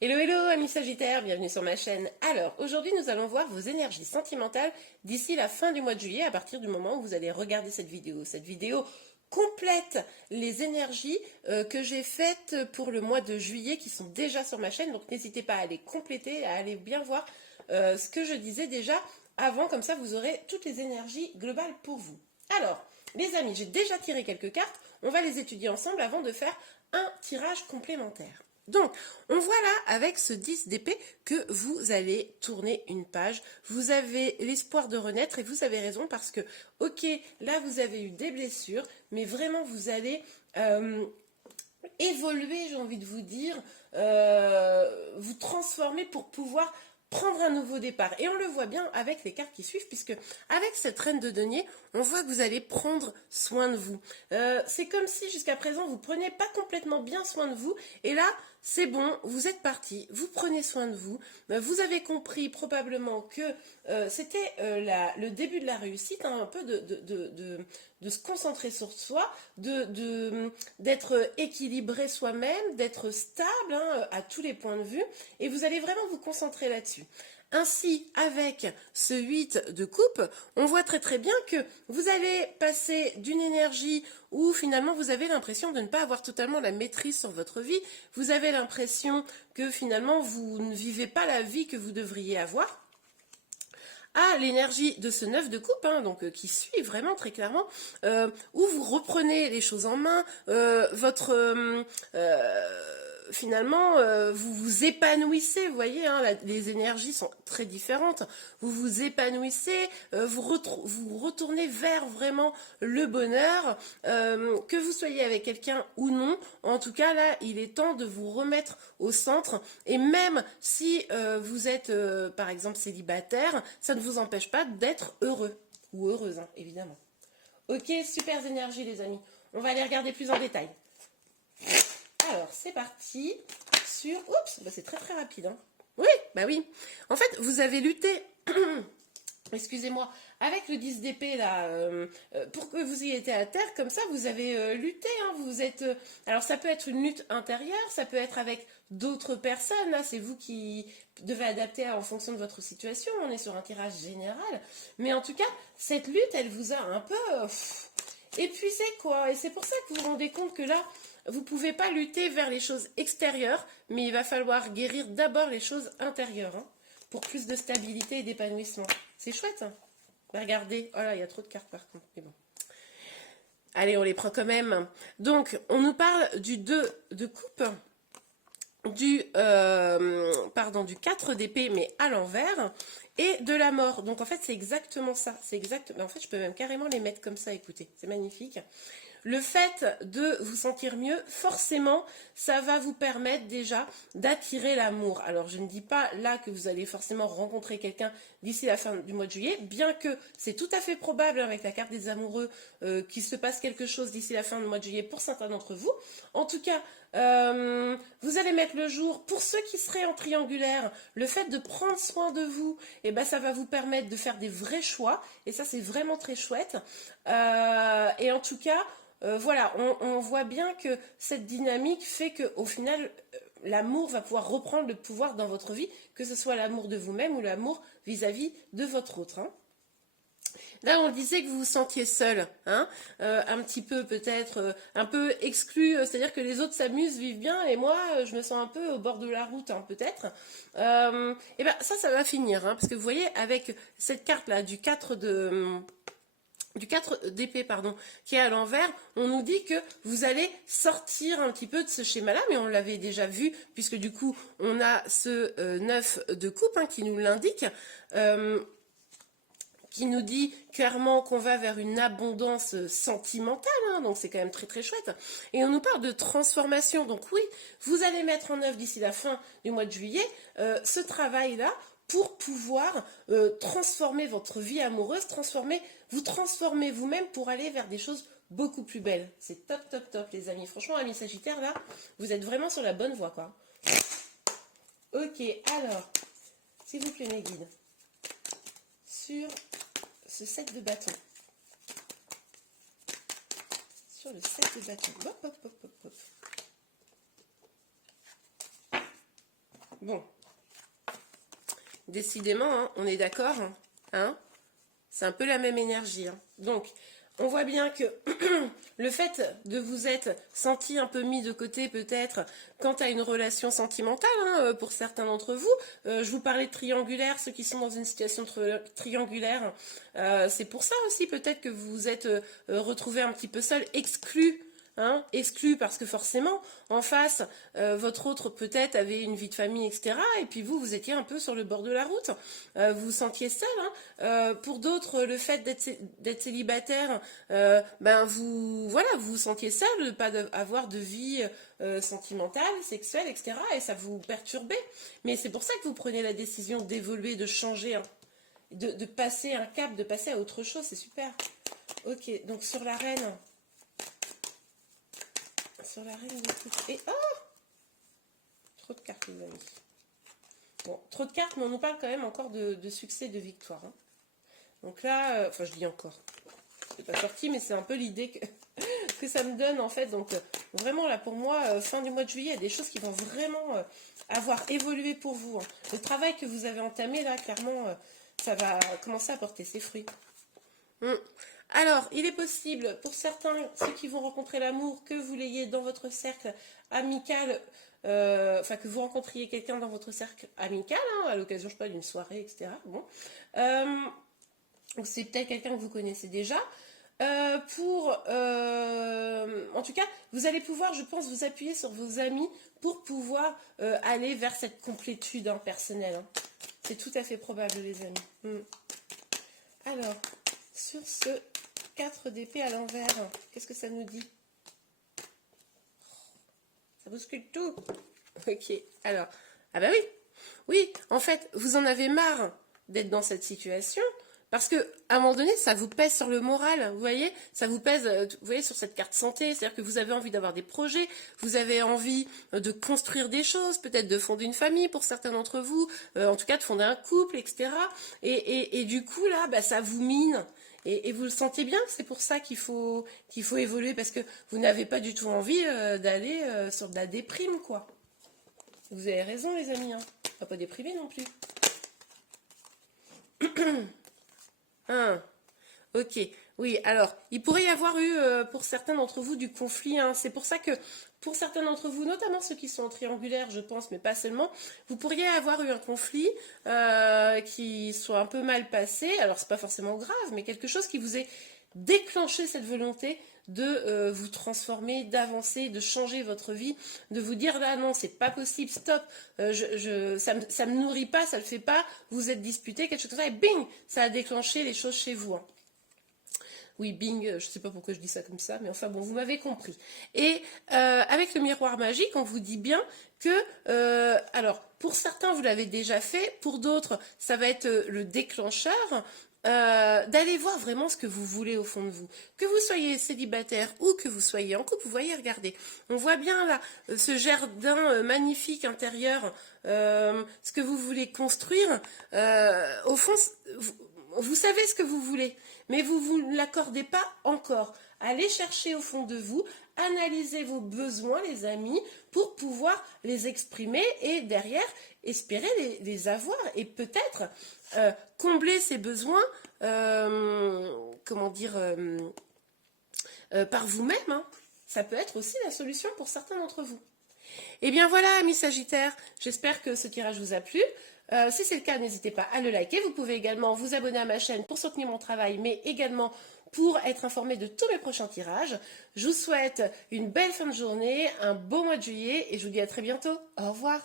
Hello, hello, amis Sagittaires, bienvenue sur ma chaîne. Alors, aujourd'hui, nous allons voir vos énergies sentimentales d'ici la fin du mois de juillet, à partir du moment où vous allez regarder cette vidéo. Cette vidéo complète les énergies que j'ai faites pour le mois de juillet, qui sont déjà sur ma chaîne. Donc, n'hésitez pas à les compléter, à aller bien voir ce que je disais déjà avant. Comme ça, vous aurez toutes les énergies globales pour vous. Alors, les amis, j'ai déjà tiré quelques cartes. On va les étudier ensemble avant de faire un tirage complémentaire. Donc, on voit là, avec ce 10 d'épée, que vous allez tourner une page. Vous avez l'espoir de renaître et vous avez raison parce que, ok, là, vous avez eu des blessures, mais vraiment, vous allez évoluer, j'ai envie de vous dire, vous transformer pour pouvoir prendre un nouveau départ. Et on le voit bien avec les cartes qui suivent, puisque avec cette reine de denier, on voit que vous allez prendre soin de vous. C'est comme si jusqu'à présent, vous ne preniez pas complètement bien soin de vous. Et là, c'est bon, vous êtes parti, vous prenez soin de vous. Vous avez compris probablement que c'était le début de la réussite, hein, un peu de se concentrer sur soi, d'être équilibré soi-même, d'être stable, hein, à tous les points de vue. Et vous allez vraiment vous concentrer là-dessus. Ainsi, avec ce 8 de coupe, on voit très très bien que vous allez passer d'une énergie où finalement vous avez l'impression de ne pas avoir totalement la maîtrise sur votre vie. Vous avez l'impression que finalement vous ne vivez pas la vie que vous devriez avoir. À l'énergie de ce 9 de coupe, hein, donc qui suit vraiment très clairement, où vous reprenez les choses en main, finalement, vous vous épanouissez, vous voyez, hein, les énergies sont très différentes, vous vous épanouissez, vous retournez vers vraiment le bonheur, que vous soyez avec quelqu'un ou non, en tout cas là, il est temps de vous remettre au centre, et même si vous êtes par exemple célibataire, ça ne vous empêche pas d'être heureux, ou heureuse, hein, évidemment. Ok, super énergie les amis, on va aller regarder plus en détail. Alors, c'est parti sur... Oups, bah c'est très très rapide. Hein. Oui, bah oui. En fait, vous avez lutté, excusez-moi, avec le 10 d'épée, là, pour que vous y étiez à terre, comme ça, vous avez lutté. Hein, vous êtes... alors, ça peut être une lutte intérieure, ça peut être avec d'autres personnes. Là, c'est vous qui devez adapter en fonction de votre situation. On est sur un tirage général. Mais en tout cas, cette lutte, elle vous a un peu... épuisé, quoi. Et c'est pour ça que vous vous rendez compte que là... vous ne pouvez pas lutter vers les choses extérieures, mais il va falloir guérir d'abord les choses intérieures, hein, pour plus de stabilité et d'épanouissement. C'est chouette, hein. Regardez, oh là, il y a trop de cartes par contre, mais bon. Allez, on les prend quand même. Donc, on nous parle du 2 de coupe, du 4 d'épée, mais à l'envers, et de la mort. Donc, en fait, c'est exactement ça. C'est exact. Mais en fait, je peux même carrément les mettre comme ça, écoutez. C'est magnifique. Le fait de vous sentir mieux, forcément, ça va vous permettre déjà d'attirer l'amour. Alors, je ne dis pas là que vous allez forcément rencontrer quelqu'un d'ici la fin du mois de juillet, bien que c'est tout à fait probable avec la carte des amoureux qu'il se passe quelque chose d'ici la fin du mois de juillet pour certains d'entre vous. En tout cas, vous allez mettre le jour, pour ceux qui seraient en triangulaire, le fait de prendre soin de vous, et ben, ça va vous permettre de faire des vrais choix, et ça c'est vraiment très chouette. Et en tout cas, voilà, on voit bien que cette dynamique fait qu'au final, l'amour va pouvoir reprendre le pouvoir dans votre vie, que ce soit l'amour de vous-même ou l'amour vis-à-vis de votre autre. Hein. Là, on disait que vous vous sentiez seul, hein, un petit peu peut-être, un peu exclu, c'est-à-dire que les autres s'amusent, vivent bien, et moi, je me sens un peu au bord de la route, hein, peut-être. Et ben ça va finir, hein, parce que vous voyez, avec cette carte-là, du 4 d'épée, pardon, qui est à l'envers, on nous dit que vous allez sortir un petit peu de ce schéma-là, mais on l'avait déjà vu, puisque du coup, on a ce 9 de coupe, hein, qui nous l'indique, qui nous dit clairement qu'on va vers une abondance sentimentale, hein, donc c'est quand même très très chouette. Et on nous parle de transformation, donc oui, vous allez mettre en œuvre d'ici la fin du mois de juillet ce travail-là, pour pouvoir transformer votre vie amoureuse, vous transformer vous-même pour aller vers des choses beaucoup plus belles. C'est top, top, top, les amis. Franchement, amis Sagittaires, là, vous êtes vraiment sur la bonne voie, quoi. Ok, alors, s'il vous plaît, mes guides, sur ce 7 de bâton. Sur le 7 de bâton. Hop, hop, hop, hop, hop. Bon, décidément, hein, on est d'accord, hein, c'est un peu la même énergie. Hein. Donc, on voit bien que le fait de vous être senti un peu mis de côté peut-être quant à une relation sentimentale, hein, pour certains d'entre vous, je vous parlais de triangulaire, ceux qui sont dans une situation triangulaire, c'est pour ça aussi peut-être que vous vous êtes retrouvés un petit peu seul, exclu. Hein, exclu parce que forcément, en face, votre autre peut-être avait une vie de famille, etc. Et puis vous, vous étiez un peu sur le bord de la route. Vous vous sentiez seul. Hein. Pour d'autres, le fait d'être célibataire, ben voilà, vous vous sentiez seul, de ne pas avoir de vie sentimentale, sexuelle, etc. Et ça vous perturbait. Mais c'est pour ça que vous prenez la décision d'évoluer, de changer, hein, de passer un cap, de passer à autre chose. C'est super. Ok, donc sur la reine. Sur la reine de coupe. Et oh, trop de cartes, les amis. Bon, trop de cartes, mais on nous parle quand même encore de succès, de victoire. Hein. Donc là, enfin, je dis encore. C'est pas sorti, mais c'est un peu l'idée que ça me donne, en fait. Donc, vraiment, là, pour moi, fin du mois de juillet, il y a des choses qui vont vraiment avoir évolué pour vous. Hein. Le travail que vous avez entamé, là, clairement, ça va commencer à porter ses fruits. Alors, il est possible, pour certains, ceux qui vont rencontrer l'amour, que vous l'ayez dans votre cercle amical, enfin, que vous rencontriez quelqu'un dans votre cercle amical, hein, à l'occasion, je sais pas, d'une soirée, etc. Bon. C'est peut-être quelqu'un que vous connaissez déjà. En tout cas, vous allez pouvoir, je pense, vous appuyer sur vos amis pour pouvoir aller vers cette complétude personnelle. Hein. C'est tout à fait probable, les amis. Alors, sur ce 4 d'épée à l'envers, qu'est-ce que ça nous dit? Ça bouscule tout. Ok, alors, ah bah oui, oui, en fait, vous en avez marre d'être dans cette situation, parce que à un moment donné, ça vous pèse sur le moral, vous voyez, ça vous pèse, vous voyez, sur cette carte santé, c'est-à-dire que vous avez envie d'avoir des projets, vous avez envie de construire des choses, peut-être de fonder une famille pour certains d'entre vous, en tout cas de fonder un couple, etc. Et du coup, là, bah, ça vous mine. Et vous le sentez bien, c'est pour ça qu'il faut évoluer, parce que vous n'avez pas du tout envie d'aller sur de la déprime, quoi. Vous avez raison, les amis, hein. On va pas déprimer non plus. Ok, oui, alors, il pourrait y avoir eu, pour certains d'entre vous, du conflit. Hein. C'est pour ça que, pour certains d'entre vous, notamment ceux qui sont en triangulaire, je pense, mais pas seulement, vous pourriez avoir eu un conflit qui soit un peu mal passé. Alors, c'est pas forcément grave, mais quelque chose qui vous ait déclenché cette volonté de vous transformer, d'avancer, de changer votre vie, de vous dire là non, c'est pas possible, stop, ça me nourrit pas, ça le fait pas, vous êtes disputé, quelque chose comme ça, et bing, ça a déclenché les choses chez vous. Hein. Oui, bing, je sais pas pourquoi je dis ça comme ça, mais enfin bon, vous m'avez compris. Et avec le miroir magique, on vous dit bien que, alors, pour certains, vous l'avez déjà fait, pour d'autres, ça va être le déclencheur, d'aller voir vraiment ce que vous voulez au fond de vous. Que vous soyez célibataire ou que vous soyez en couple, vous voyez, regardez, on voit bien là, ce jardin magnifique intérieur, ce que vous voulez construire, au fond, vous savez ce que vous voulez, mais vous ne l'accordez pas encore. Allez chercher au fond de vous, analysez vos besoins, les amis, pour pouvoir les exprimer et derrière, espérer les avoir et peut-être combler ces besoins, comment dire, par vous-même. Hein. Ça peut être aussi la solution pour certains d'entre vous. Et bien voilà, amis Sagittaires, j'espère que ce tirage vous a plu. Si c'est le cas, n'hésitez pas à le liker. Vous pouvez également vous abonner à ma chaîne pour soutenir mon travail, mais également pour être informé de tous mes prochains tirages. Je vous souhaite une belle fin de journée, un beau mois de juillet et je vous dis à très bientôt. Au revoir.